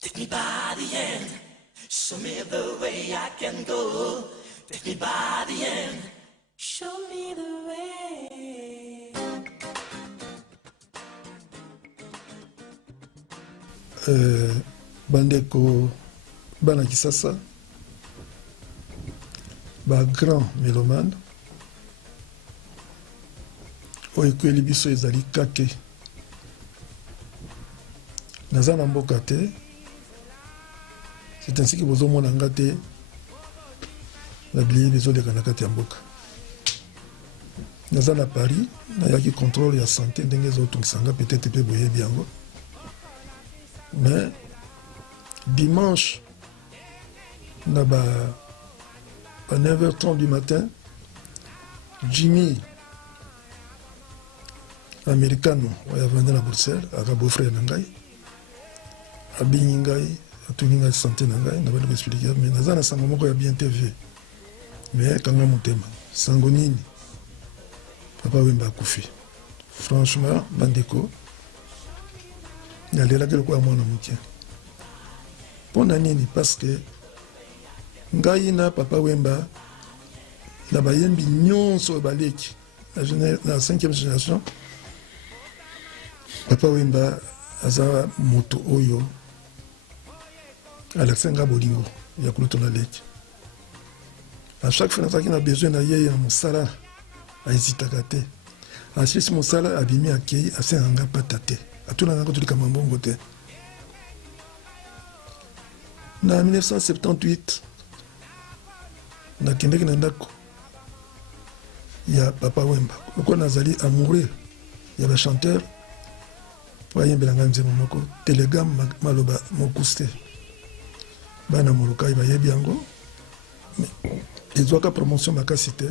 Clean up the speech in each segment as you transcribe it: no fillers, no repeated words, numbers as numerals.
Take me by the hand, show me the way I can go. Take me by the hand, show me the way. Bandeko bana kisasa ba grand mélomane oyo ekweli biso ezali kake naza na mboka te. C'est ainsi que vous avez ngate la blie bezoleka na kati ya mboka. Naza na Paris nayaki contrôle ya santé ndenge ezotungisa peut-être pe boyebi yango. Mais dimanche na ba 9h30 du matin, Jimmy Americano oyo avandi na Bruxelles aka beau-frère na ngai abingi ngai atuni ngai santé na ngai na bali koexpliquer mais naza na sango moko ya bien TV mais kanga motema sango nini papa Wemba akufi. Franchement bandeko nalelaki lokola mwana moke mpona nini parce que ngai na papa Wemba na bayembi nyonso oyo baleki na 5e génération. Papa Wemba aza moto oyo alakisanga bolingo ya kuluto na leki. À chaque fois nazalaki na besoin na ye ya mosala ahésitaka te. Asisi mosala abimi akei asenganga pata te atunanga kotolikama mbongo te. Na 1978 nakendeki na ndako ya papa Wemba lokola nazali amoureux ya bachanteur po ayembelanga nzembo moko Telegram maloba mokuste bana molukai bayebi yango ezwaka promotion makasi te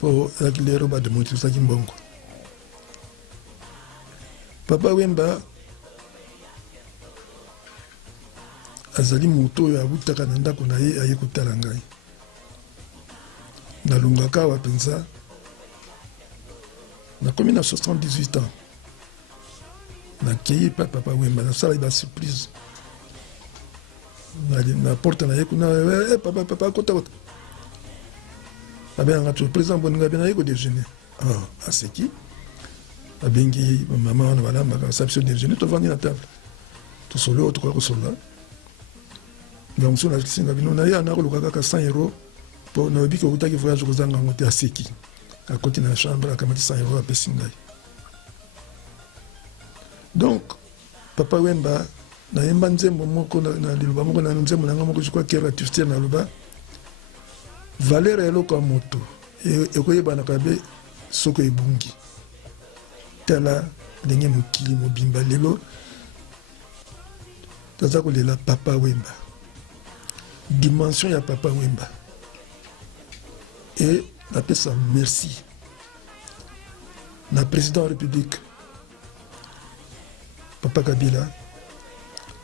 po ezalaki lero bademotirisaki mbongo. Papa Wemba azali moto oyo abutaka na ndako na ye aye kotala ngai nalongaka awa mpenza nakomi na 78 ans nakei pa papa Wemba nasalaki basurprise na porte na ye kuna papa kota abenganga to président boninga bena ye kodéjeuner aseki abengi mama wana balambaka basala biso déjeuner tovandi na table tosolo oyo tokoka kosola nga mosusu nakisinga bino na ye anakoluka kaka 100 € mpo nayebi ke okutaki voyage kozanga yango te aseki akoti na chambre akamati 100 € apesi ngai. Donc papa Wemba nayemba nzembo moko na liloba moko na nzembo nanga moko jikwa kera tuftie na loba valeur ya eloko ya moto ekoyebanaka be soko ebungi tala ndenge mokili mobimba lelo taza kolela papa Wemba dimension ya papa Wemba et napesa merci na président de la République Papa Kabila,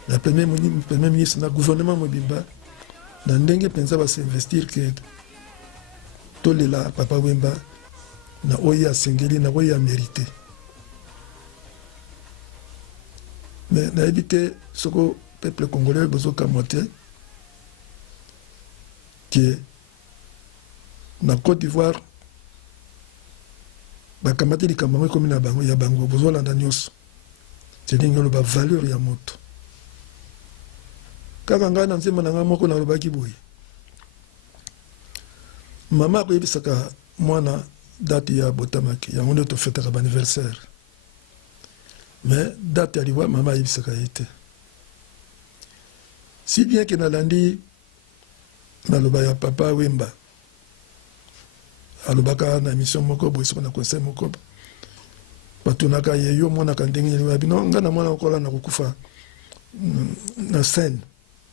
la premier ministre na gouvernement mobimba na ndenge penza ba s'investir que tolela papa Wemba na oya sengeli na oya mérité. Mais na évité soko peuple congolais besoin kamote que na Côte d'Ivoire ba kamati di kamamo comme na bango ya bango besoin la nyonso. C'est une valeur ya moto. Kaka nga na nzembo na nga moko na lobaki boye. Mama koyebisaka mwana date ya botamaki yango nde tofetaka anniversaire. Mais date ya liwa mama ayebisaka ye te. Si bien que nalandi naloba ya papa Wemba alobaka na émission moko boye soko na conseil moko batunaka ye yo mwana kandenge ni babino ngana mwana okola na kokufa na scène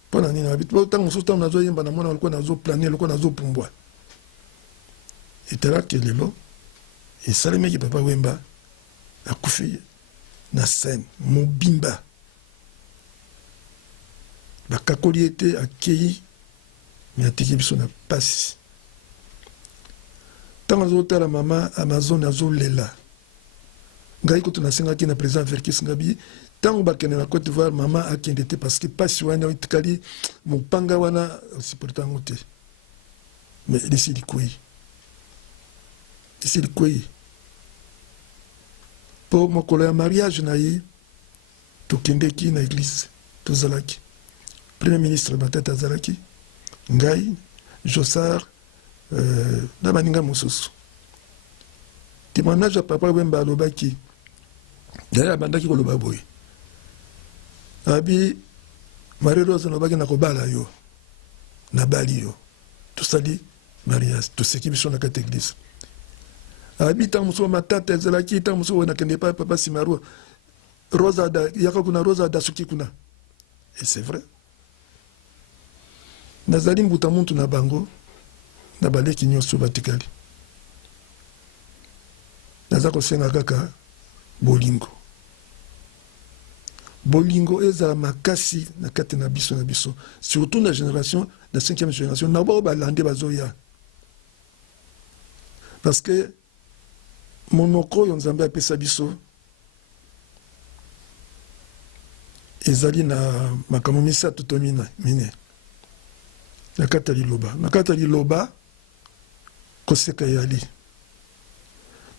pona nini babito tango so tango nazo yemba na mwana alikuwa nazo planer alikuwa nazo pumbwa etala kelelo esalemeki papa Wemba akufi na scène mobimba bakakoli ete akei miatiki biso na pasi tango azotala mama Amazon azolela ngai kutu nasengaki na président Verkis Ngabi ntango bakende na Côte d'Ivoire mama akende te parce que pasi wana itikali mopanga wana supporta yango te mais lisili kwei po mokolo ya mariage na ye tokendeki na église tozalaki premier ministre Matata azalaki ngai Jossard na baninga mosusu témoignage ya papa Wemba alobaki d'ailleurs abandaki koloba boye abi Marie Rose alobaki na kobala yo na bali yo tosali mariage toseki biso na kati église abi ntango mosusu Matata ezalaki ntango mosusu nakende pa papa Simaru Rosa yaka kuna Rosa dasuki kuna et c'est vrai nazali mbuta muntu na bango na baleki nyonso batikali naza kosenga kaka bolingo ezala makasi na kati na biso surtout na génération na 5e génération na bao balande bazoya parce que monoko oyo nzambe apesa biso ezali na makambo misato to mine na kati ya liloba koseka yali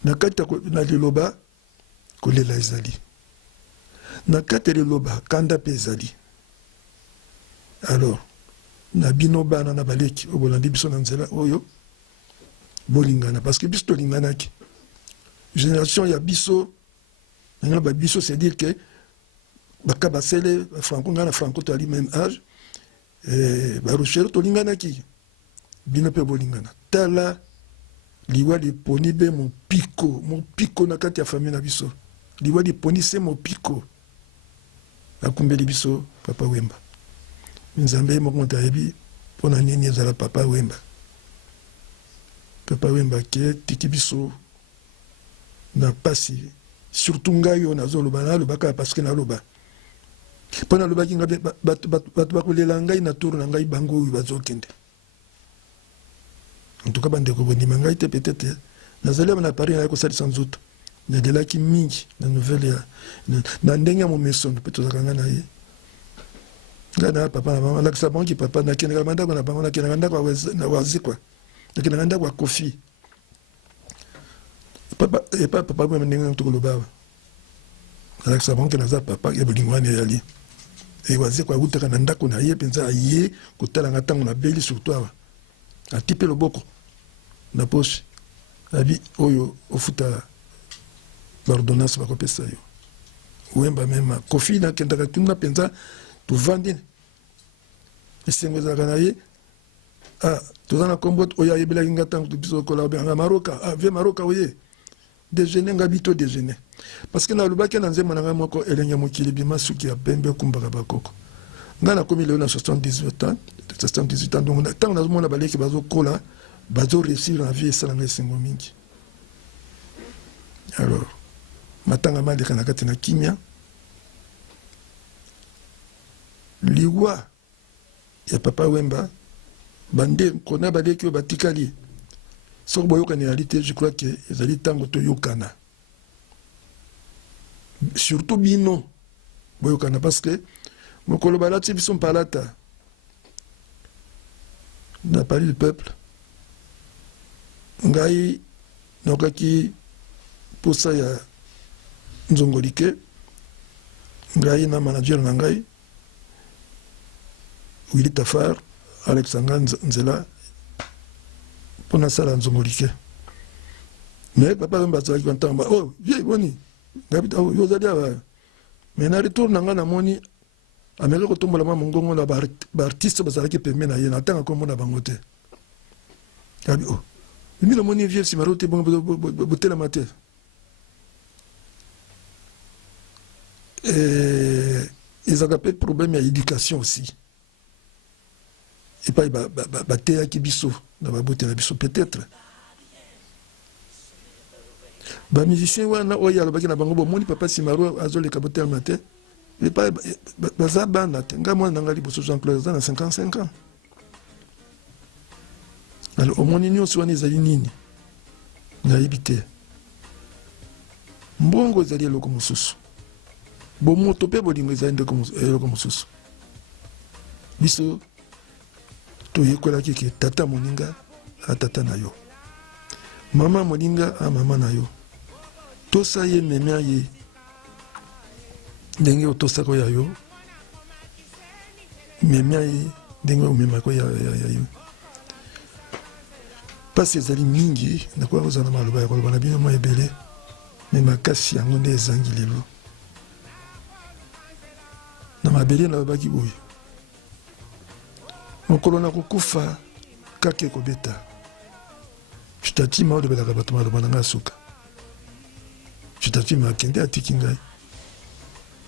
na kati na liloba kolela ezali na kati ya liloba kanda mpe ezali alors na bino bana na baleki oyo bolandi biso na nzela oyo bolingana parce que biso tolinganaki génération ya biso nanga babiso c'est dire que baka basele franco nga na franco toali même âge barochero tolinganaki bino mpe bolingana tala liwa liponi be mopiko na kati ya famille na biso liwa liponi se mopiko akumbeli biso papa Wemba nzambe moko moto ayebi mpona nini ezala papa Wemba ke tiki biso na pasi surtout ngai oyo nazoloba nalobaka parce que naloba mpo nalobaki nga bato bakolela ngai na tour na ngai bango oyo bazokende en tout cas bandeko bondima ngai te peut-être nazali na Paris naye kosalisa nzoto nadelaki mingi na nouvelle ya na ndenge ya momesono mpe tozalaka nga na ye ngai na papa na mama nakisa bango ki papa nakendaka bandako na bango nakendaka ndako na wazikwa nakendaka ndako ya kofi papa bwema ndenge tokoloba nakisa bango ke naza papa ya bolingo wana eyali wazikwa awutaka na ndako na ye mpenza aye kotalanga ntango na beli surtout awa ati mpe loboko na poche abi oyo ofuta baordonnance bakopesa yo Wemba mema kofi nakendaka kuna mpenza tovandi esengo ezalaka na ye toza na kombo oyo ayebelaki nga ntango biso kolabanga maroka vie maroka oye déjeuner nga bito déjeuner parce que nalobaki na nzembo na ngai moko elenge mokili bima suki ya pembe okumbaka bakoko nga nakomi lelo na 78 ans donc ntango nazomona baleki bazokola bazoréussir na vie esalanga esengo mingi alors matanga maleka na kati na kimia liwa ya papa Wemba bande kona baleki oyo batikali soki boyokani yali te je crois que ezali ntango toyokana surtout bino boyokana parce que mokolo balati biso mpalata na Paris du peuple ngai nokaki posa ya nzongolike ngai na manager na ngai Willy Tafar Alexandre Nzela mpona sala nzongolike mais papa Wemba azalaki bantamba oh vie boni ngabita yo ozali awa mais na retour na nga namoni ameki kotombola mwa mongongo na baartiste bazalaki pembe na ye natanga kombo na bango te abi oh emi namoni vie Simaru te bongo botelema te ezalaka mpe problème ya éducation aussi epai bateyaki biso na babote na biso peut-être bamusicien wana oyo alobaki na bango bomoni papa Simaru azoleka botelema te epai baza bana te ngai mwana na ngai liboso Jean-Claude aza na 55 ans alors omoni nyonso wana ezali nini nayebi te mbongo ezali eloko mosusu bomoto mpe bolingo ezali eloko mosusu biso toyekolaki ke tata moninga atata na yo mama moninga a mama na yo tosa ye memea ye ndenge otosako ya yo memea ye ndenge omemako ya yo mpasi ezali mingi nakoya kozala na maloba ya koloba na bino mwa ebele me makasi yango nde ezangi lelo na mabele nalobaki boye mokolo na kokufa kaka ekobeta jutatima olobelaka bato maloba na ngai suka jutatima akende atiki ngai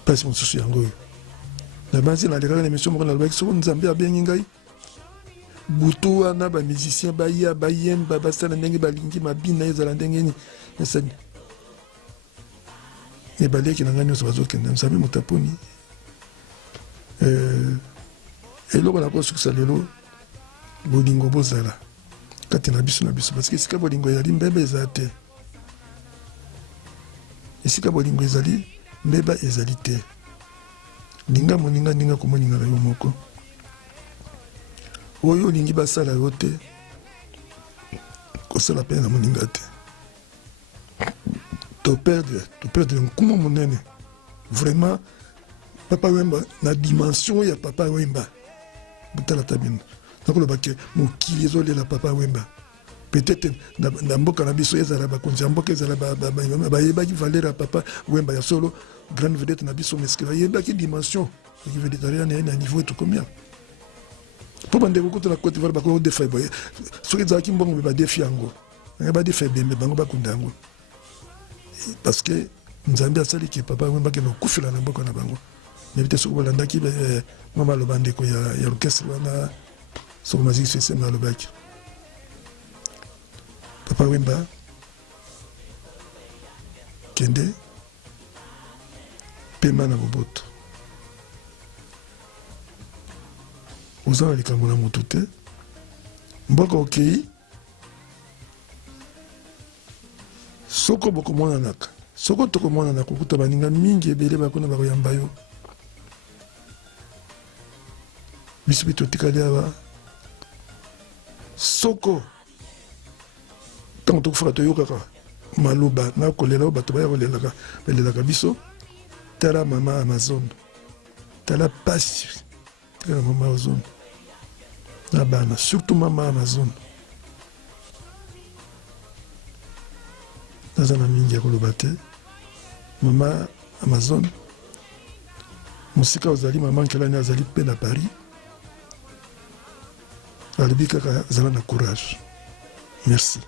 mpasi mosusu yango oyo na banzi nalekaka na émission moko nalobaki soko nzambe abengi ngai butu wana bamusicien baya bayemba basala ndenge balingi mabina ezala ndenge nini esali ebaleki na ngai nyonso bazokende nzambe moto aponi eloko nakosukisa lelo bolingo bozala kati na biso parce que esika bolingo ezali mbeba ezala te esika bolingo ezali mbeba ezali te linga moninga ndinga komoningaka yo moko oyo olingi basala yo te kosala mpe na moninga te toperdre nkumu monene vraiment papa wemba na dimension ya papa wemba botala ta bino nakoloba ke mokili ezolela papa wemba peut-être na mboka na biso ezala bakonzi ya mboka ezala bayebaki valeur ya papa wemba ya solo grande vedette na biso meske bayebaki dimension vegetarienne na niveau etu combien mpo bandeko kuta na Côte d'Ivoire bakoki odefa boye soki ezalaki mbongo me badefi yango badefa ebembe bango bakunda yango parce que nzambe asaliki papa wemba ke nokufela na mboka na bango mais te soki bolandaki mwa maloba ndeko ya orchestre wana soko maziki systeme alobaki papa wemba kende pema na boboto oza na likambo na motu te mboka okei soko bokomonanaka soko tokomonanaka okuta baninga mingi ebele bakona bakoyamba yo biso mpe totikali awa soko ntango tokofaka toyokaka maloba na kolela oyo bato baya balelaka biso tala mama Amazon tala pasi tikala mama Amazon na bana surtout mama Amazon naza na mingi ya koloba te mama Amazon mosika ozali mama nkelani azali mpe na Paris alobi kaka azala na courage merci.